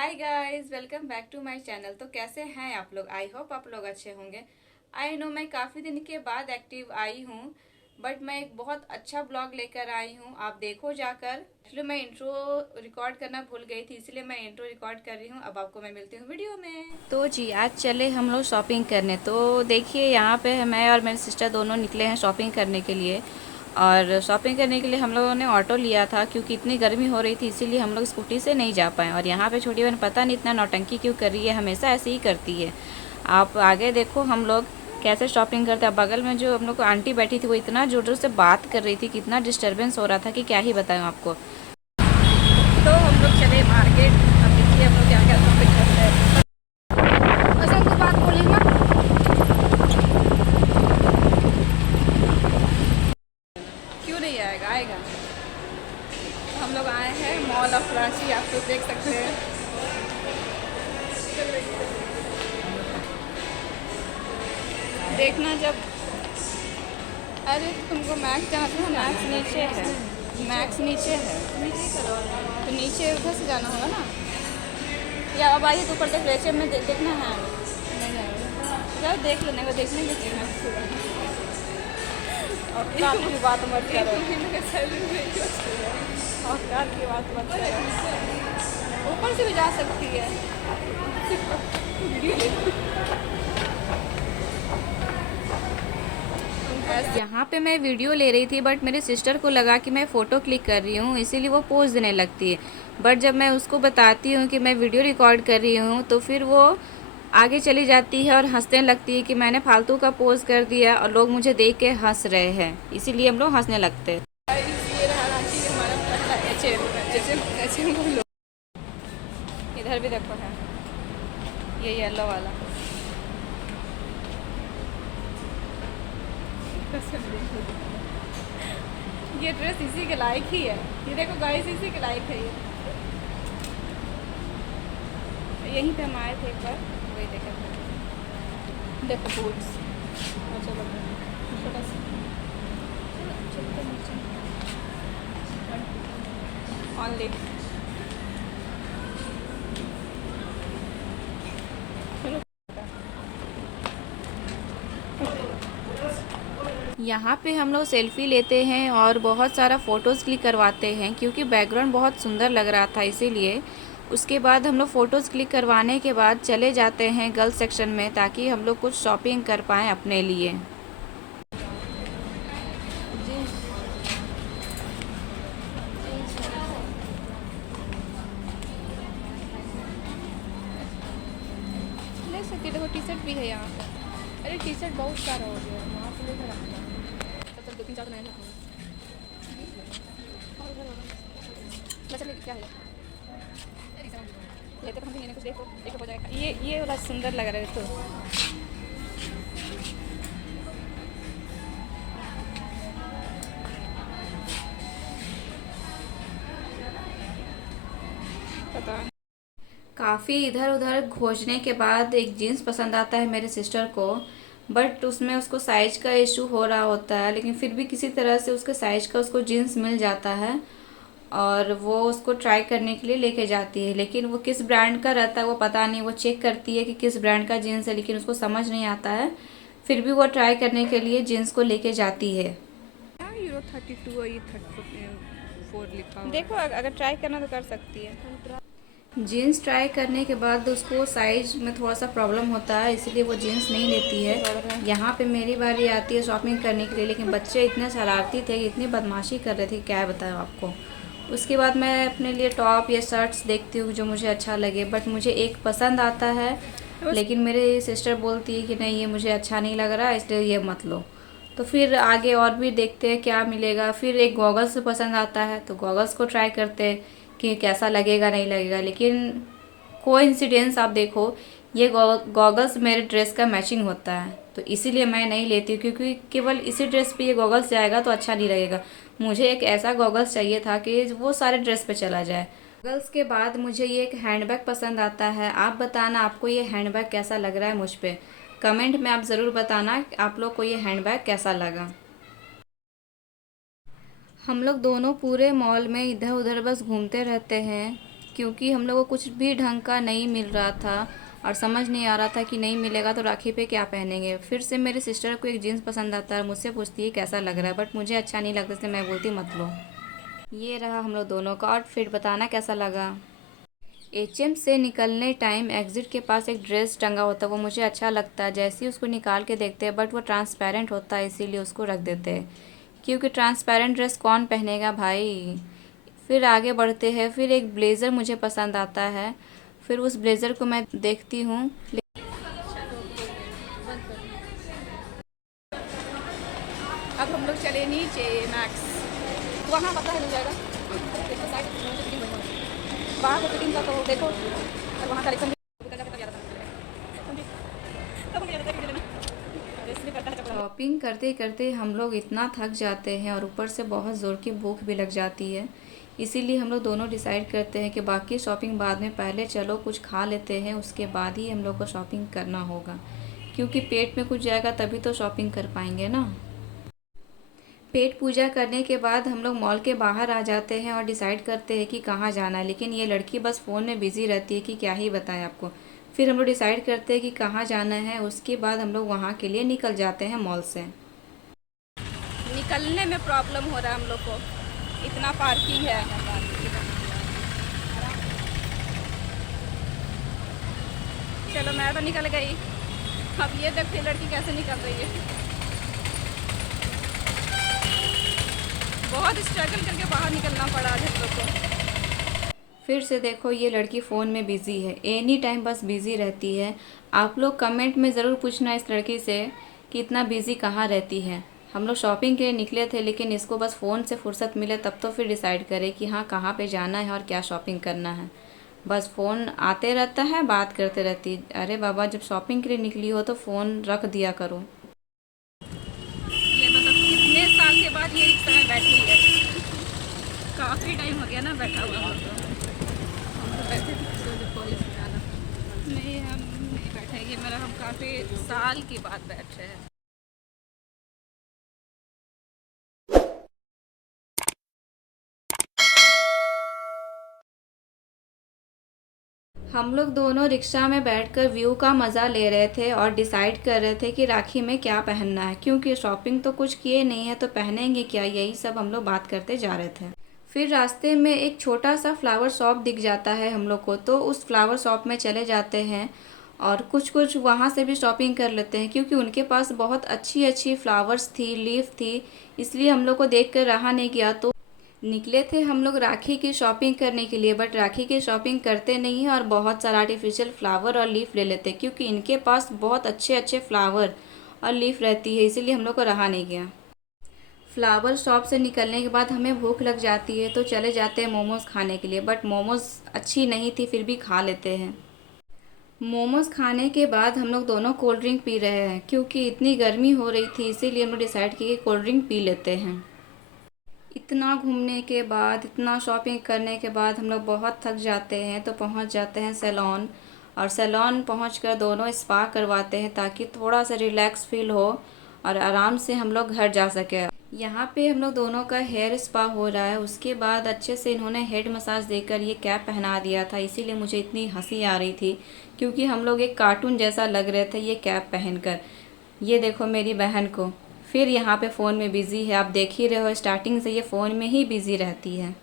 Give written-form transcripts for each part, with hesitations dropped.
Hi guys, welcome back to my channel. तो कैसे हैं आप लोग? आई होप आप लोग अच्छे होंगे। आई नो मैं काफ़ी दिन के बाद एक्टिव आई हूँ, बट मैं एक बहुत अच्छा ब्लॉग लेकर आई हूँ, आप देखो जाकर। एक्चुअली मैं इंट्रो रिकॉर्ड करना भूल गई थी, इसलिए मैं इंट्रो रिकॉर्ड कर रही हूँ। अब आपको मैं मिलती हूँ वीडियो में। तो जी आज चले हम लोग शॉपिंग करने। तो देखिए यहाँ पे मैं और मेरी सिस्टर दोनों निकले हैं शॉपिंग करने के लिए। और शॉपिंग करने के लिए हम लोगों ने ऑटो लिया था, क्योंकि इतनी गर्मी हो रही थी, इसीलिए हम लोग स्कूटी से नहीं जा पाए। और यहाँ पे छोटी बहन पता नहीं इतना नौटंकी क्यों कर रही है, हमेशा ऐसे ही करती है। आप आगे देखो हम लोग कैसे शॉपिंग करते हैं। बगल में जो हम लोग को आंटी बैठी थी वो इतना जोर जोर से बात कर रही थी, कितना डिस्टर्बेंस हो रहा था कि क्या ही बताऊँ आपको। तो हम लोग चले मार्केट। अब देखिए हम लोग क्या क्या शॉपिंग करते हैं। अच्छा हमको बात बोली ना, क्यों नहीं आएगा? आएगा। हम लोग आए हैं मॉल ऑफ रांची, आप लोग देख सकते हैं। देखना जब, अरे तुमको मैक्स जाना था, मैक्स नीचे है, मैक्स नीचे है। तो नीचे उधर से जाना होगा ना, या अब आइए तो ऊपर तक रेचे में देखना है। जाओ देख लेने को, देखने के लिए। और कार की बात मत करो, और कार की बात मत करो, ऊपर से भी जा सकती है। यहाँ पे मैं वीडियो ले रही थी, बट मेरी सिस्टर को लगा कि मैं फ़ोटो क्लिक कर रही हूँ, इसीलिए वो पोज देने लगती है। बट जब मैं उसको बताती हूँ कि मैं वीडियो रिकॉर्ड कर रही हूँ, तो फिर वो आगे चली जाती है और हंसने लगती है कि मैंने फालतू का पोज कर दिया और लोग मुझे देख के हंस रहे हैं, इसीलिए हम लोग हंसने लगते हैं। इधर भी देखो है, ये येलो वाला। ये ड्रेस इसी के लायक ही है, ये देखो गाइस, इसी के लायक है ये। यहीं पे हम आए थे एक बार, वही देखा था। देखो बूट्स, अच्छा लग रहा है, छोटा सा ऑनली। यहाँ पे हम लोग सेल्फ़ी लेते हैं और बहुत सारा फ़ोटोज़ क्लिक करवाते हैं, क्योंकि बैकग्राउंड बहुत सुंदर लग रहा था इसीलिए। उसके बाद हम लोग फ़ोटोज़ क्लिक करवाने के बाद चले जाते हैं गर्ल्स सेक्शन में, ताकि हम लोग कुछ शॉपिंग कर पाएँ अपने लिए। ले सकती, देखो टी शर्ट भी है यहाँ पे। अरे टी शर्ट बहुत सारा हो गया, वहाँ से लेकर आना। तब तक दो तीन चार नया रखूँगा। अच्छा लेके क्या है, लेते तो हम भी कुछ देखो एक हो जाएगा। ये वाला सुंदर लग रहा है तो। पता काफ़ी इधर उधर खोजने के बाद एक जीन्स पसंद आता है मेरे सिस्टर को, बट उसमें उसको साइज का इशू हो रहा होता है, लेकिन फिर भी किसी तरह से उसके साइज का उसको जीन्स मिल जाता है और वो उसको ट्राई करने के लिए लेके जाती है। लेकिन वो किस ब्रांड का रहता है वो पता नहीं, वो चेक करती है कि किस ब्रांड का जीन्स है, लेकिन उसको समझ नहीं आता है। फिर भी वो ट्राई करने के लिए जीन्स को लेके जाती है। यूरो 32 और ये 34 लिखा हुआ देखो है। अगर ट्राई करना तो कर सकती है। जीन्स ट्राई करने के बाद उसको साइज में थोड़ा सा प्रॉब्लम होता है, इसीलिए वो जीन्स नहीं लेती है। यहाँ पे मेरी बारी आती है शॉपिंग करने के लिए, लेकिन बच्चे इतने शरारती थे, इतनी बदमाशी कर रहे थे, क्या बताऊँ आपको। उसके बाद मैं अपने लिए टॉप या शर्ट्स देखती हूँ जो मुझे अच्छा लगे, बट मुझे एक पसंद आता है, लेकिन मेरी सिस्टर बोलती है कि नहीं ये मुझे अच्छा नहीं लग रहा, इसलिए ये मत लो। तो फिर आगे और भी देखते हैं क्या मिलेगा। फिर एक गॉगल्स पसंद आता है, तो गॉगल्स को ट्राई करते हैं कि कैसा लगेगा नहीं लगेगा। लेकिन कोइंसिडेंस आप देखो, ये गॉगल्स मेरे ड्रेस का मैचिंग होता है, तो इसीलिए मैं नहीं लेती हूँ, क्योंकि केवल इसी ड्रेस पे ये गॉगल्स जाएगा तो अच्छा नहीं लगेगा। मुझे एक ऐसा गॉगल्स चाहिए था कि वो सारे ड्रेस पे चला जाए। गॉगल्स के बाद मुझे ये एक हैंडबैग पसंद आता है। आप बताना आपको ये हैंडबैग कैसा लग रहा है मुझ पे। कमेंट में आप ज़रूर बताना आप लोग को ये हैंडबैग कैसा लगा। हम लोग दोनों पूरे मॉल में इधर उधर बस घूमते रहते हैं, क्योंकि हम लोग को कुछ भी ढंग का नहीं मिल रहा था और समझ नहीं आ रहा था कि नहीं मिलेगा तो राखी पे क्या पहनेंगे। फिर से मेरी सिस्टर को एक जीन्स पसंद आता है और मुझसे पूछती है कैसा लग रहा है, बट मुझे अच्छा नहीं लगता इसलिए मैं बोलती मत लो। ये रहा हम लोग दोनों का आउटफिट, बताना कैसा लगा। एचएम से निकलने टाइम एग्जिट के पास एक ड्रेस टंगा होता है, वो मुझे अच्छा लगता है। जैसे ही उसको निकाल के देखते हैं बट वो ट्रांसपेरेंट होता है इसीलिए उसको रख देते हैं, क्योंकि ट्रांसपेरेंट ड्रेस कौन पहनेगा भाई। फिर आगे बढ़ते हैं, फिर एक ब्लेज़र मुझे पसंद आता है, फिर उस ब्लेज़र को मैं देखती हूँ। अब हम लोग चले नीचे मैक्स, वहाँ पता है मिल जाएगा वहाँ का फिटिंग का, तो देखो और वहाँ कलेक्शन शॉपिंग करते करते हम लोग इतना थक जाते हैं और ऊपर से बहुत ज़ोर की भूख भी लग जाती है। इसीलिए हम लोग दोनों डिसाइड करते हैं कि बाकी शॉपिंग बाद में, पहले चलो कुछ खा लेते हैं उसके बाद ही हम लोग को शॉपिंग करना होगा, क्योंकि पेट में कुछ जाएगा तभी तो शॉपिंग कर पाएंगे ना। पेट पूजा करने के बाद हम लोग मॉल के बाहर आ जाते हैं और डिसाइड करते हैं कि कहाँ जाना है, लेकिन ये लड़की बस फ़ोन में बिज़ी रहती है कि क्या ही बताएं आपको। फिर हम लोग डिसाइड करते हैं कि कहाँ जाना है, उसके बाद हम लोग वहाँ के लिए निकल जाते हैं मॉल से। निकलने में प्रॉब्लम हो रहा है हम लोग को, इतना पार्किंग है। चलो मैं तो निकल गई, अब ये देखते लड़की कैसे निकल रही है। बहुत स्ट्रगल करके बाहर निकलना पड़ा आज हम लोग को। फिर से देखो ये लड़की फ़ोन में बिज़ी है, एनी टाइम बस बिज़ी रहती है। आप लोग कमेंट में ज़रूर पूछना इस लड़की से कि इतना बिज़ी कहाँ रहती है। हम लोग शॉपिंग के लिए निकले थे लेकिन इसको बस फ़ोन से फुर्सत मिले तब तो फिर डिसाइड करे कि हाँ कहाँ पे जाना है और क्या शॉपिंग करना है। बस फ़ोन आते रहता है, बात करते रहती है। अरे बाबा, जब शॉपिंग के लिए निकली हो तो फ़ोन रख दिया करो। ये मतलब कितने साल के बाद ये रिक्शा में बैठी है, काफ़ी टाइम हो गया ना बैठा हुआ। हम तो बैठे थे कॉलेज में जाना, नहीं हम नहीं बैठेंगे, मेरा हम काफ़ी साल की बात बैठ रहे हैं। हम लोग दोनों रिक्शा में बैठकर व्यू का मज़ा ले रहे थे और डिसाइड कर रहे थे कि राखी में क्या पहनना है, क्योंकि शॉपिंग तो कुछ किए नहीं है तो पहनेंगे क्या, यही सब हम लोग बात करते जा रहे थे। फिर रास्ते में एक छोटा सा फ्लावर शॉप दिख जाता है हम लोग को, तो उस फ्लावर शॉप में चले जाते हैं और कुछ वहाँ से भी शॉपिंग कर लेते हैं, क्योंकि उनके पास बहुत अच्छी अच्छी फ्लावर्स थी, लीफ थी, इसलिए हम लोग को देख कर रहा नहीं गया। तो निकले थे हम लोग राखी की शॉपिंग करने के लिए, बट राखी की शॉपिंग करते नहीं हैं और बहुत सारा आर्टिफिशियल फ्लावर और लीफ ले लेते हैं, क्योंकि इनके पास बहुत अच्छे अच्छे फ्लावर और लीफ रहती है, इसीलिए हम लोग को रहा नहीं गया। फ्लावर शॉप से निकलने के बाद हमें भूख लग जाती है तो चले जाते हैं मोमोज़ खाने के लिए, बट मोमोज़ अच्छी नहीं थी फिर भी खा लेते हैं। मोमोज़ खाने के बाद हम लोग दोनों कोल्ड ड्रिंक पी रहे हैं, क्योंकि इतनी गर्मी हो रही थी इसीलिए हम लोग डिसाइड किए कि कोल्ड ड्रिंक पी लेते हैं। इतना घूमने के बाद, इतना शॉपिंग करने के बाद हम लोग बहुत थक जाते हैं तो पहुंच जाते हैं सैलून, और सैलून पहुंचकर दोनों स्पा करवाते हैं ताकि थोड़ा सा रिलैक्स फील हो और आराम से हम लोग घर जा सके। यहाँ पे हम लोग दोनों का हेयर स्पा हो रहा है, उसके बाद अच्छे से इन्होंने हेड मसाज देकर ये कैप पहना दिया था, इसीलिए मुझे इतनी हंसी आ रही थी, क्योंकि हम लोग एक कार्टून जैसा लग रहे थे ये कैप पहनकर। ये देखो मेरी बहन को, फिर यहाँ पे फ़ोन में बिज़ी है, आप देख ही रहे हो स्टार्टिंग से ये फ़ोन में ही बिज़ी रहती है।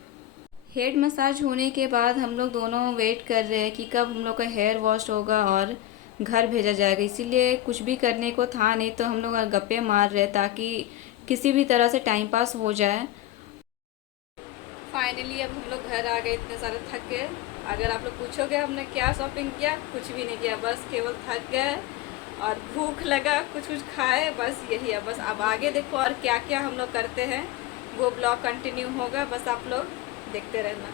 हेड मसाज होने के बाद हम लोग दोनों वेट कर रहे हैं कि कब हम लोग का हेयर वॉश होगा और घर भेजा जाएगा, इसीलिए कुछ भी करने को था नहीं तो हम लोग गप्पे मार रहे ताकि किसी भी तरह से टाइम पास हो जाए। फाइनली अब हम लोग घर आ गए, इतने सारे थक गए। अगर आप लोग पूछोगे हमने क्या शॉपिंग किया, कुछ भी नहीं किया, बस केवल थक गए और भूख लगा, कुछ खाए, बस यही है। बस अब आगे देखो और क्या क्या हम लोग करते हैं वो ब्लॉग कंटिन्यू होगा, बस आप लोग देखते रहना।